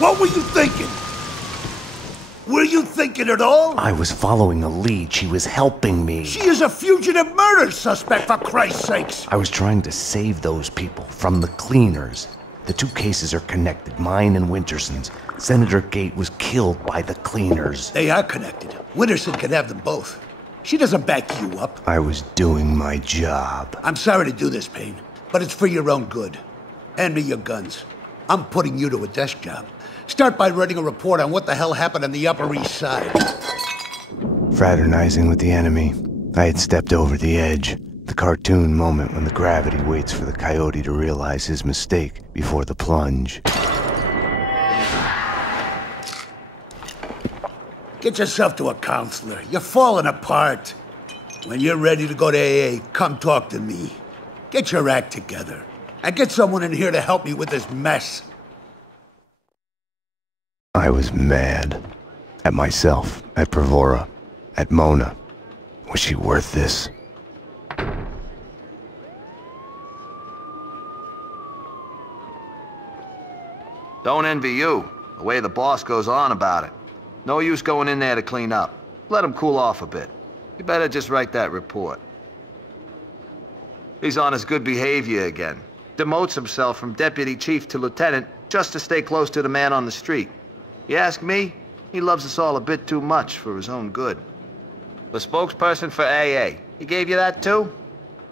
What were you thinking? Were you thinking at all? I was following a lead. She was helping me. She is a fugitive murder suspect, for Christ's sakes! I was trying to save those people from the cleaners. The two cases are connected, mine and Winterson's. Senator Gate was killed by the cleaners. They are connected. Winterson can have them both. She doesn't back you up. I was doing my job. I'm sorry to do this, Payne, but it's for your own good. Hand me your guns. I'm putting you to a desk job. Start by writing a report on what the hell happened on the Upper East Side. Fraternizing with the enemy, I had stepped over the edge. The cartoon moment when the gravity waits for the coyote to realize his mistake before the plunge. Get yourself to a counselor. You're falling apart. When you're ready to go to AA, come talk to me. Get your act together. And get someone in here to help me with this mess. I was mad. At myself, at Bravura, at Mona. Was she worth this? Don't envy you, the way the boss goes on about it. No use going in there to clean up. Let him cool off a bit. You better just write that report. He's on his good behavior again. Demotes himself from deputy chief to lieutenant just to stay close to the man on the street. You ask me, he loves us all a bit too much for his own good. The spokesperson for AA, he gave you that too?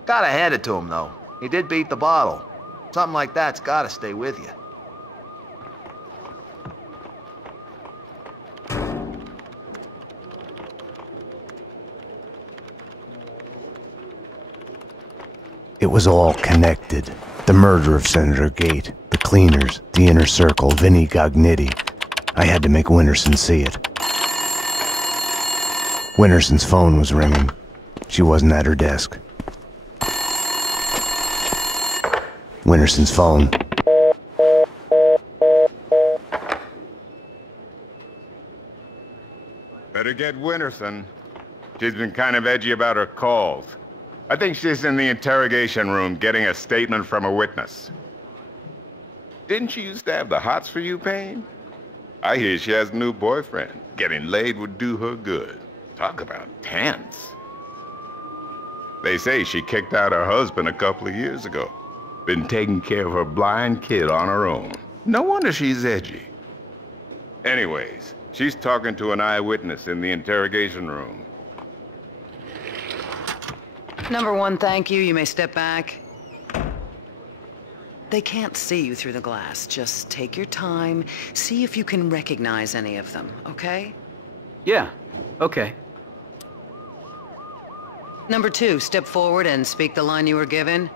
Gotta hand it to him though. He did beat the bottle. Something like that's gotta stay with you. It was all connected. The murder of Senator Gate, the cleaners, the inner circle, Vinnie Gognitti. I had to make Winterson see it. Winterson's phone was ringing. She wasn't at her desk. Winterson's phone. Better get Winterson. She's been kind of edgy about her calls. I think she's in the interrogation room getting a statement from a witness. Didn't she used to have the hots for you, Payne? I hear she has a new boyfriend. Getting laid would do her good. Talk about tense. They say she kicked out her husband a couple of years ago. Been taking care of her blind kid on her own. No wonder she's edgy. Anyways, she's talking to an eyewitness in the interrogation room. Number one, thank you. You may step back. They can't see you through the glass. Just take your time. See if you can recognize any of them, okay? Yeah, okay. Number two, step forward and speak the line you were given.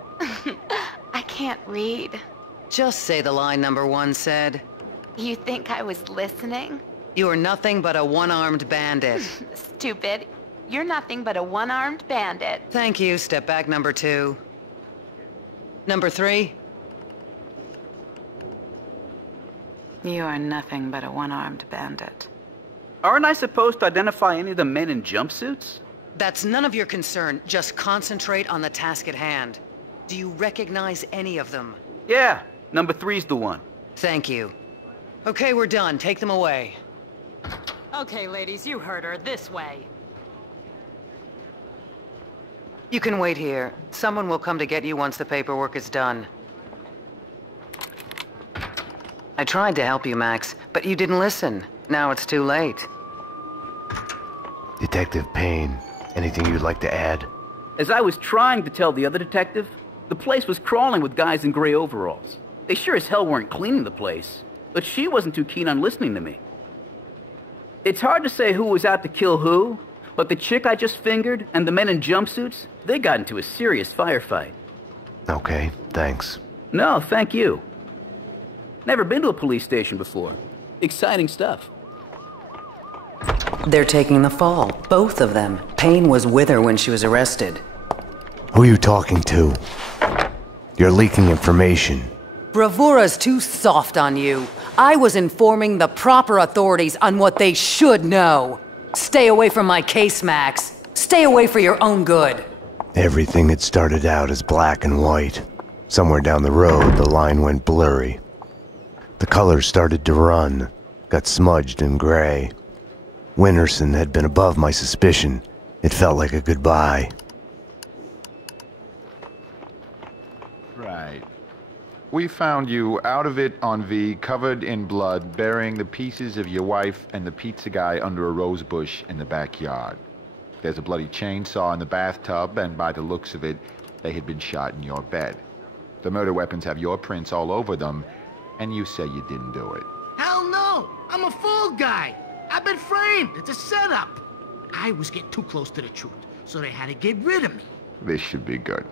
I can't read. Just say the line number one said. You think I was listening? You are nothing but a one-armed bandit. Stupid. You're nothing but a one-armed bandit. Thank you. Step back, number two. Number three. You are nothing but a one-armed bandit. Aren't I supposed to identify any of the men in jumpsuits? That's none of your concern. Just concentrate on the task at hand. Do you recognize any of them? Yeah, number three's the one. Thank you. Okay, we're done. Take them away. Okay, ladies, you heard her. This way. You can wait here. Someone will come to get you once the paperwork is done. I tried to help you, Max, but you didn't listen. Now it's too late. Detective Payne, anything you'd like to add? As I was trying to tell the other detective, the place was crawling with guys in gray overalls. They sure as hell weren't cleaning the place, but she wasn't too keen on listening to me. It's hard to say who was out to kill who, but the chick I just fingered and the men in jumpsuits, they got into a serious firefight. Okay, thanks. No, thank you. Never been to a police station before. Exciting stuff. They're taking the fall, both of them. Payne was with her when she was arrested. Who are you talking to? You're leaking information. Bravura's too soft on you. I was informing the proper authorities on what they should know. Stay away from my case, Max. Stay away for your own good. Everything had started out as black and white. Somewhere down the road, the line went blurry. The colors started to run, got smudged and gray. Winterson had been above my suspicion. It felt like a goodbye. Right. We found you out of it on V, covered in blood, burying the pieces of your wife and the pizza guy under a rose bush in the backyard. There's a bloody chainsaw in the bathtub, and by the looks of it, they had been shot in your bed. The murder weapons have your prints all over them, and you say you didn't do it. Hell no! I'm a fall guy! I've been framed! It's a setup! I was getting too close to the truth, so they had to get rid of me. This should be good.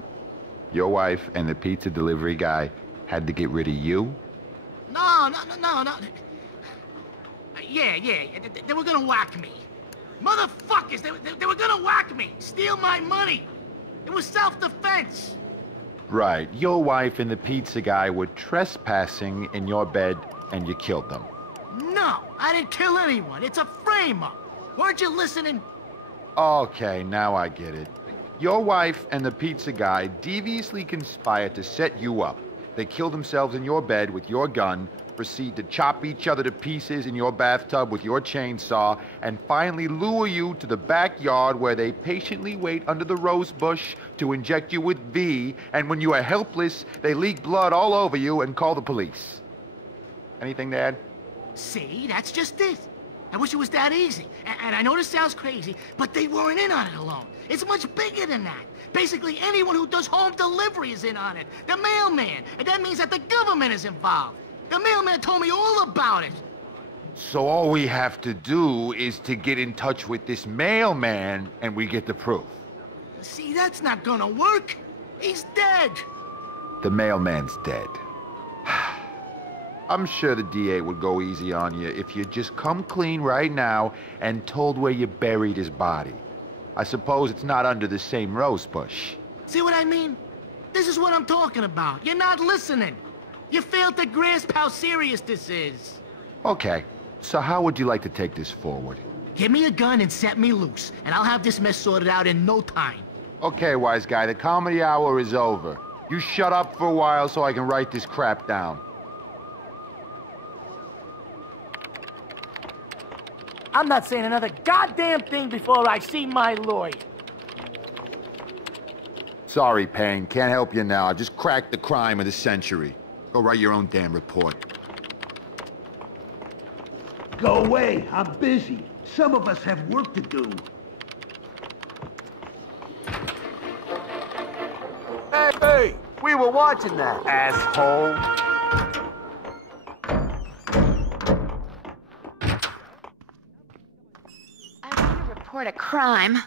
Your wife and the pizza delivery guy had to get rid of you? No. Yeah. They were gonna whack me. Motherfuckers! They were gonna whack me! Steal my money! It was self-defense! Right. Your wife and the pizza guy were trespassing in your bed, and you killed them. No, I didn't kill anyone. It's a frame-up. Weren't you listening? Okay, now I get it. Your wife and the pizza guy deviously conspired to set you up. They killed themselves in your bed with your gun, proceed to chop each other to pieces in your bathtub with your chainsaw, and finally lure you to the backyard where they patiently wait under the rose bush to inject you with V, and when you are helpless, they leak blood all over you and call the police. Anything to add? See, that's just it. I wish it was that easy. And I know this sounds crazy, but they weren't in on it alone. It's much bigger than that. Basically, anyone who does home delivery is in on it. The mailman. And that means that the government is involved. The mailman told me all about it. So all we have to do is to get in touch with this mailman, and we get the proof. See, that's not gonna work. He's dead. The mailman's dead. I'm sure the DA would go easy on you if you just come clean right now and told where you buried his body. I suppose it's not under the same rose bush. See what I mean? This is what I'm talking about. You're not listening. You failed to grasp how serious this is. Okay, so how would you like to take this forward? Give me a gun and set me loose, and I'll have this mess sorted out in no time. Okay, wise guy, the comedy hour is over. You shut up for a while so I can write this crap down. I'm not saying another goddamn thing before I see my lawyer. Sorry, Payne. Can't help you now. I just cracked the crime of the century. Go write your own damn report. Go away. I'm busy. Some of us have work to do. Hey! We were watching that, asshole. Report a crime.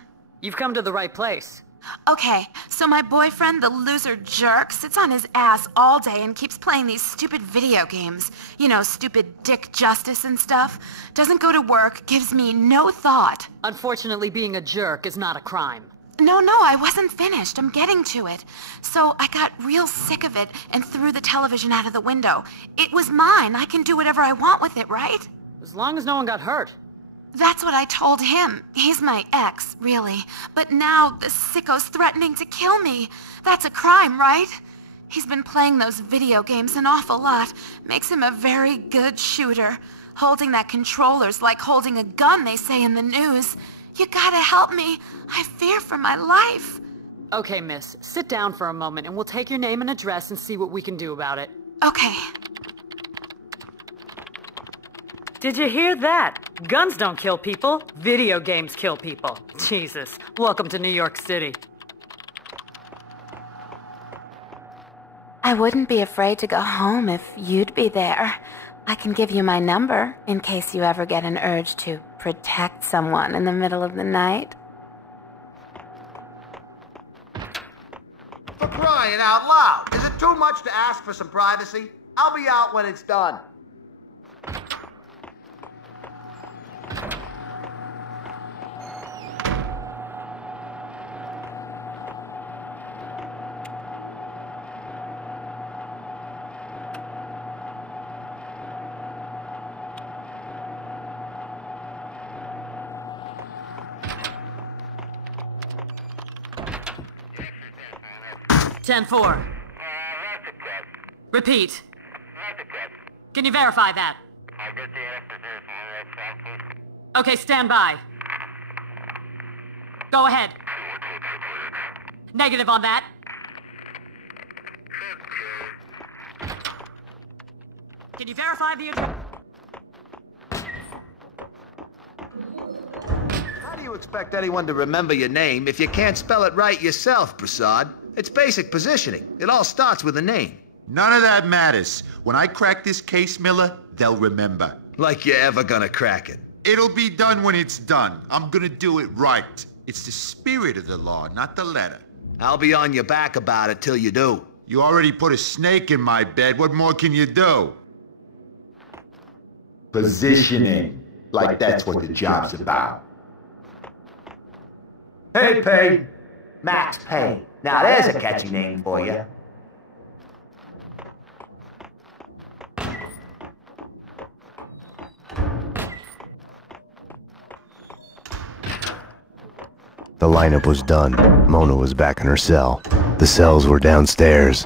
You've come to the right place. Okay, so my boyfriend, the loser jerk, sits on his ass all day and keeps playing these stupid video games. You know, stupid dick justice and stuff. Doesn't go to work, gives me no thought. Unfortunately, being a jerk is not a crime. No, I wasn't finished. I'm getting to it. So I got real sick of it and threw the television out of the window. It was mine. I can do whatever I want with it, right? As long as no one got hurt. That's what I told him. He's my ex, really. But now the sicko's threatening to kill me. That's a crime, right? He's been playing those video games an awful lot. Makes him a very good shooter. Holding that controller's like holding a gun, they say in the news. You gotta help me. I fear for my life. Okay, miss. Sit down for a moment and we'll take your name and address and see what we can do about it. Okay. Did you hear that? Guns don't kill people. Video games kill people. Jesus. Welcome to New York City. I wouldn't be afraid to go home if you'd be there. I can give you my number in case you ever get an urge to protect someone in the middle of the night. For crying out loud! Is it too much to ask for some privacy? I'll be out when it's done. Ten-4. Repeat. Can you verify that? Okay, stand by. Go ahead. Negative on that. Can you verify the address? How do you expect anyone to remember your name if you can't spell it right yourself, Prasad? It's basic positioning. It all starts with a name. None of that matters. When I crack this case, Miller, they'll remember. Like you're ever gonna crack it. It'll be done when it's done. I'm gonna do it right. It's the spirit of the law, not the letter. I'll be on your back about it till you do. You already put a snake in my bed. What more can you do? Positioning. Like that's what the job's about. Hey, Payne. Max Payne. Now there's a catchy name for you. The lineup was done. Mona was back in her cell. The cells were downstairs.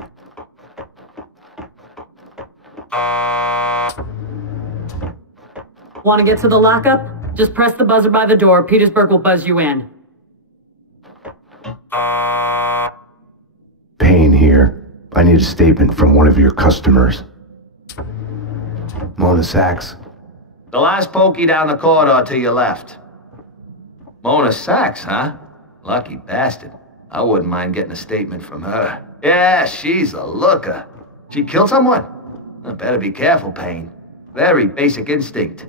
Want to get to the lockup? Just press the buzzer by the door. Petersburg will buzz you in. Payne here. I need a statement from one of your customers. Mona Sachs. The last pokey down the corridor to your left. Mona Sachs, huh? Lucky bastard. I wouldn't mind getting a statement from her. Yeah, she's a looker. She killed someone? I better be careful, Payne. Very basic instinct.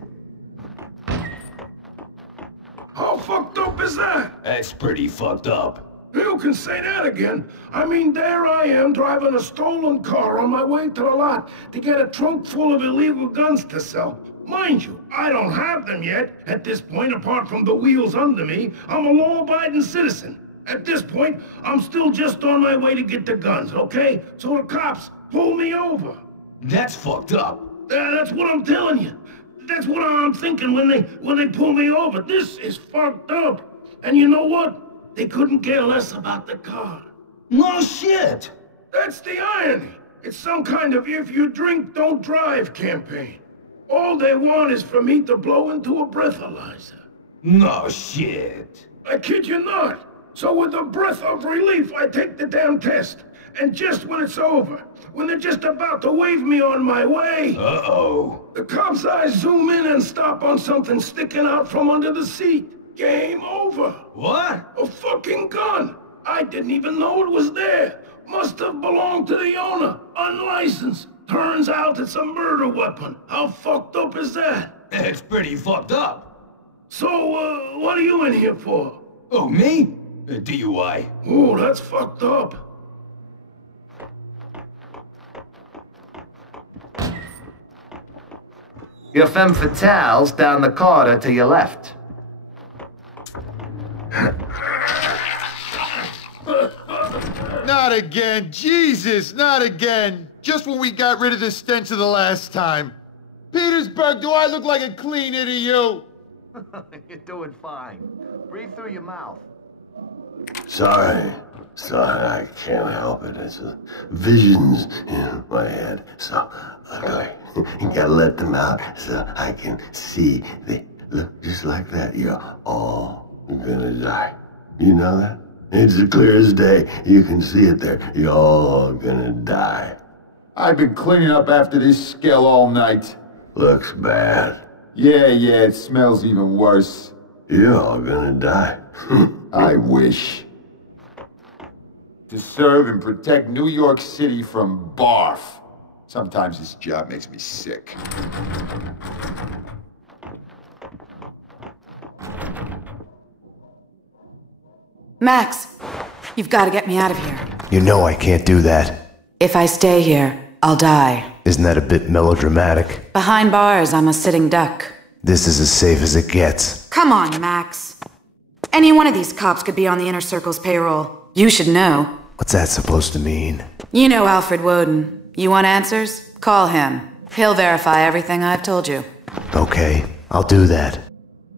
How fucked up is that? That's pretty fucked up. You can say that again. I mean, there I am driving a stolen car on my way to the lot to get a trunk full of illegal guns to sell. Mind you, I don't have them yet. At this point, apart from the wheels under me, I'm a law-abiding citizen. At this point, I'm still just on my way to get the guns, okay? So the cops pull me over. That's fucked up. That's what I'm telling you. That's what I'm thinking when they pull me over. This is fucked up. And you know what? They couldn't care less about the car. No shit. That's the irony. It's some kind of if you drink, don't drive campaign. All they want is for me to blow into a breathalyzer. No shit. I kid you not. So with a breath of relief, I take the damn test. And just when it's over, when they're just about to wave me on my way... Uh-oh. The cop's eyes zoom in and stop on something sticking out from under the seat. Game over. What? A fucking gun. I didn't even know it was there. Must have belonged to the owner. Unlicensed. Turns out it's a murder weapon. How fucked up is that? It's pretty fucked up. So, what are you in here for? Oh, me? DUI. Oh, that's fucked up. Your femme fatale's down the corridor to your left. Not again. Jesus, not again. Just when we got rid of the stench of the last time. Petersburg, do I look like a clean idiot to you? You're doing fine. Breathe through your mouth. Sorry, I can't help it. It's visions in my head. So, I gotta let them out so I can see. They look just like that. You're all gonna die. You know that? It's as clear as day. You can see it there. You're all gonna die. I've been cleaning up after this skill all night. Looks bad. Yeah, it smells even worse. You're all gonna die. I wish. To serve and protect New York City from barf. Sometimes this job makes me sick. Max, you've got to get me out of here. You know I can't do that. If I stay here, I'll die. Isn't that a bit melodramatic? Behind bars, I'm a sitting duck. This is as safe as it gets. Come on, Max. Any one of these cops could be on the Inner Circle's payroll. You should know. What's that supposed to mean? You know Alfred Woden. You want answers? Call him. He'll verify everything I've told you. Okay, I'll do that.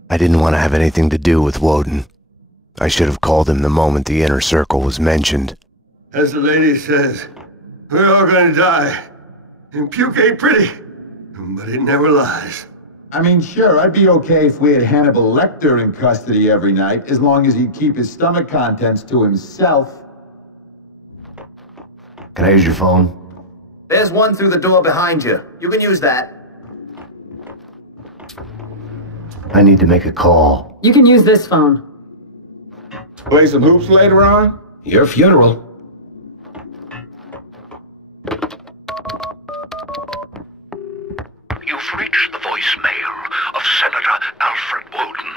I didn't want to have anything to do with Woden. I should have called him the moment the Inner Circle was mentioned. As the lady says, we're all gonna die. And puke ain't pretty. but it never lies. I mean, sure, I'd be okay if we had Hannibal Lecter in custody every night, as long as he'd keep his stomach contents to himself. Can I use your phone? There's one through the door behind you. You can use that. I need to make a call. You can use this phone. Play some hoops later on? Your funeral. You've reached the voicemail of Senator Alfred Woden.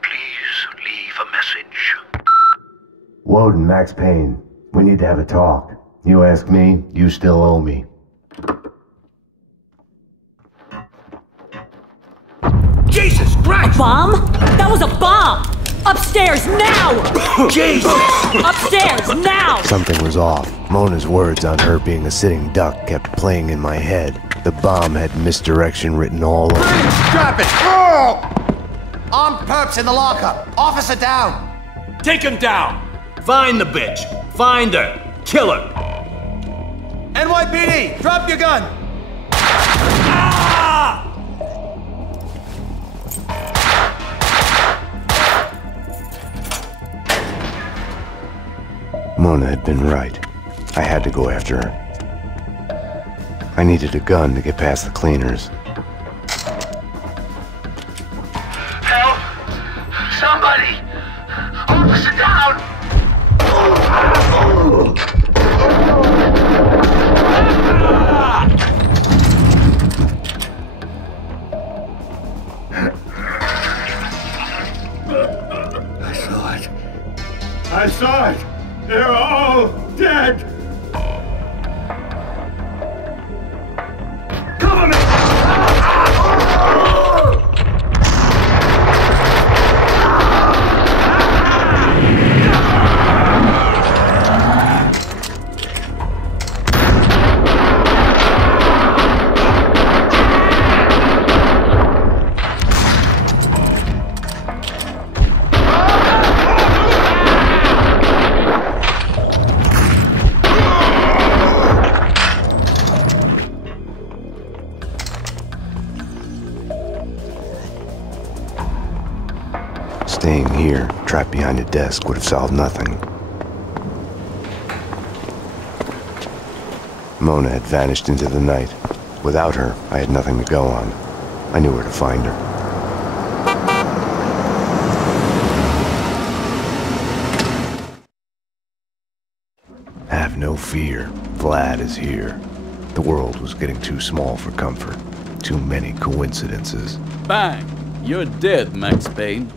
Please leave a message. Woden, Max Payne. We need to have a talk. You ask me, you still owe me. Jesus Christ! A bomb? That was a bomb! Upstairs, now! Jesus! Upstairs, now! Something was off. Mona's words on her being a sitting duck kept playing in my head. The bomb had misdirection written all over it. Drop it! Oh! Armed perps in the lockup. Officer down. Take him down! Find the bitch! Find her! Kill her! NYPD, drop your gun! Ah! Mona had been right. I had to go after her. I needed a gun to get past the cleaners. Help! Somebody! Officer down! I saw it! They're all dead! Cover me! Staying here, trapped behind a desk, would have solved nothing. Mona had vanished into the night. Without her, I had nothing to go on. I knew where to find her. Have no fear. Vlad is here. The world was getting too small for comfort. Too many coincidences. Bang! You're dead, Max Payne.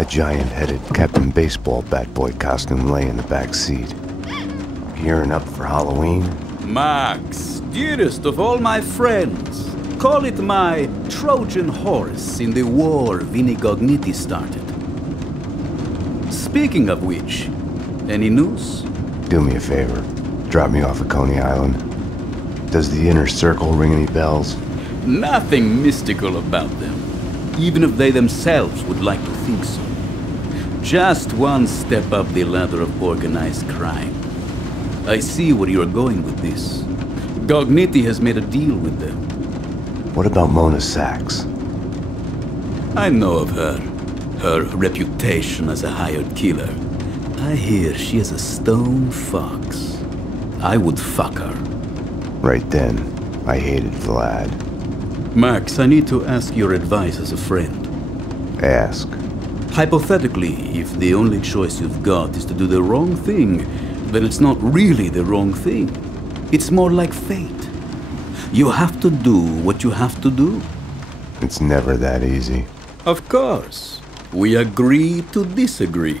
A giant-headed Captain Baseball bat boy costume lay in the back seat. Gearing up for Halloween? Max, dearest of all my friends. Call it my Trojan horse in the war Vinnie Gognitti started. Speaking of which, any news? Do me a favor. Drop me off at Coney Island. Does the inner circle ring any bells? Nothing mystical about them, even if they themselves would like to think so. Just one step up the ladder of organized crime. I see where you're going with this. Gognitti has made a deal with them. What about Mona Sachs? I know of her. Her reputation as a hired killer. I hear she is a stone fox. I would fuck her. Right then, I hated Vlad. Max, I need to ask your advice as a friend. Ask. Hypothetically, if the only choice you've got is to do the wrong thing, then it's not really the wrong thing. It's more like fate. You have to do what you have to do. It's never that easy. Of course. We agree to disagree.